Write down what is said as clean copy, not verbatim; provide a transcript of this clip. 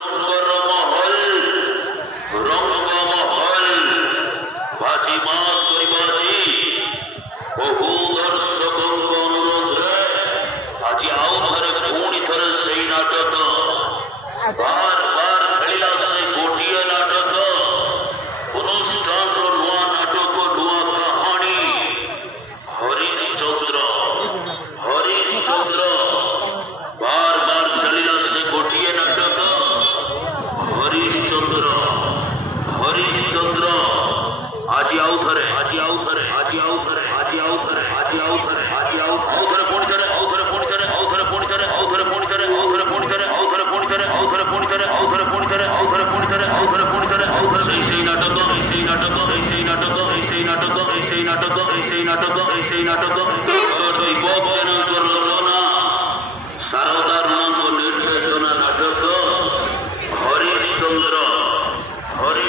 রঙ্গমহল রঙ্গমহল বাজিমাত করিবাজি বহু দর্শকଙ୍କ ଅନୁରୋଧରେ ଆଜି ଆଉ ଥରେ ପୁଣି ଥରେ ସେଇ ନାଟକ ବାର ବାର ଖେଳିଲା ସେ ଗୋଟିଏ ନାଟକ ଅନୁଷ୍ଠାନର ନୂଆ ନାଟକ ନୂଆ କାହାଣୀ ହରିଶ୍ଚନ୍ଦ୍ର ହରିଶ୍ଚନ୍ଦ୍ର ବାର ବାର ଖେଳିଲା ସେ ଗୋଟିଏ ନାଟକ हरिश्चंद्र हरिश्चंद्र आज आउ थरे आज आउ थरे आज आउ थरे आज आउ थरे आज आउ थरे आज आउ थरे फोन करे आउ थरे फोन करे आउ थरे फोन करे आउ थरे फोन करे आउ थरे फोन करे आउ थरे फोन करे आउ थरे फोन करे आउ थरे फोन करे आउ थरे फोन करे आउ थरे फोन करे आउ थरे ऐसे नाटक ऐसे नाटक ऐसे नाटक ऐसे नाटक ऐसे नाटक ऐसे नाटक ऐसे नाटक और दीपक जनक रचना शारदा रणको निर्देशना नाटक हरिश्चंद्र हरि